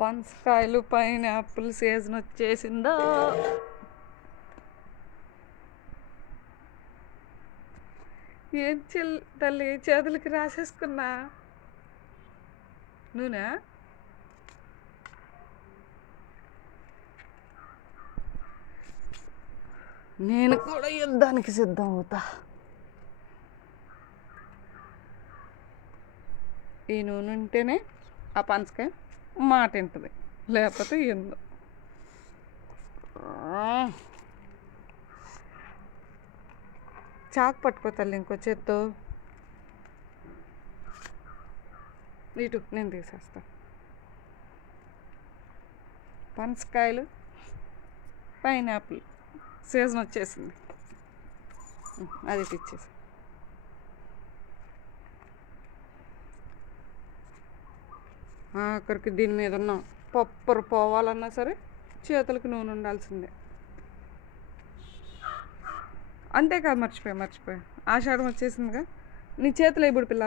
పనసకాయలు pineapple season వచ్చేసిందా? ఏం తల్లి చేతులకి రాసేసుకున్నా నూనె. నేను కూడా యుద్ధానికి సిద్ధం అవుతా. ఈ నూనె ఉంటేనే ఆ పనసకాయ మాట వింటుంది, లేకపోతే ఎందు. చాకు పట్టుకో తల్లి, ఇంకో చేత్తో ఇటు నేను తీసేస్తా. పనసకాయలు పైనాపిల్ సీజన్ వచ్చేసింది, అది ఇచ్చేసి. ఆఖరికి దీని మీద ఉన్న పప్పరు పోవాలన్నా సరే చేతులకు నూనె ఉండాల్సిందే. అంతేకాదు, మర్చిపోయా, ఆషాఢం వచ్చేసిందిగా. నీ చేతులు ఇప్పుడు పిల్ల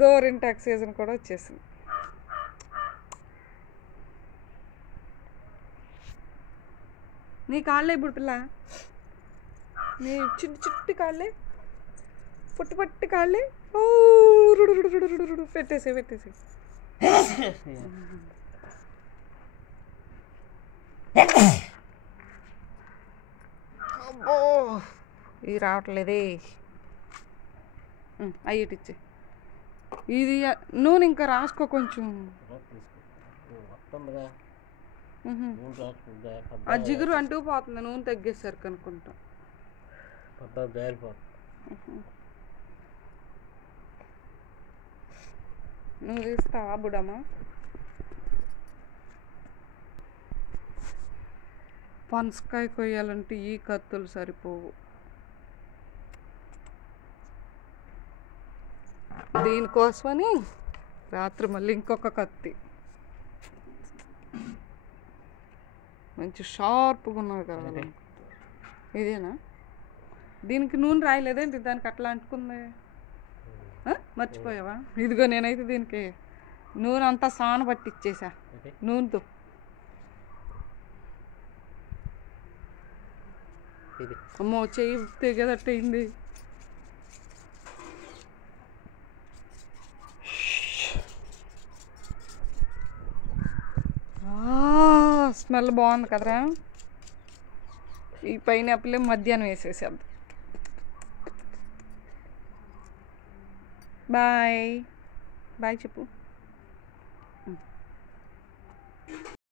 గోరింటాకు సీజన్ కూడా వచ్చేసింది. నీ కాళ్ళే ఇప్పుడు పిల్ల, నీ చిట్టి కాళ్ళే, పుట్టి కాళ్ళే. ఓ పెట్టేసే అబ్బో ఇది రావట్లేదే. అయ్యిటిచ్చే. ఇది నూనె ఇంకా రాసుకో కొంచెం. ఆ జిగురు అంటూ పోతుంది, నూనె తగ్గేసరికి అనుకుంటా. నువ్వు తీస్తావా బుడమ్మా? పనసకాయ కొయ్యాలంటే ఈ కత్తులు సరిపోవు. దీనికోసమని రాత్రి మళ్ళీ ఇంకొక కత్తి, మంచి షార్ప్గా ఉన్నది కదా. ఇదేనా? దీనికి నూనె రాయలేదేంటి? దానికి అట్లా అంటుకుంది. మర్చిపోయావా? ఇదిగో నేనైతే దీనికి నూనె అంతా సాన పట్టి ఇచ్చేసా నూనెతో. అమ్మో చెయ్యి తెగేదట్టయింది. స్మెల్ బాగుంది కదరా. ఈ పైనాపిల్ మధ్యాహ్నం వేసేసాం. బాయ్ చెప్పు.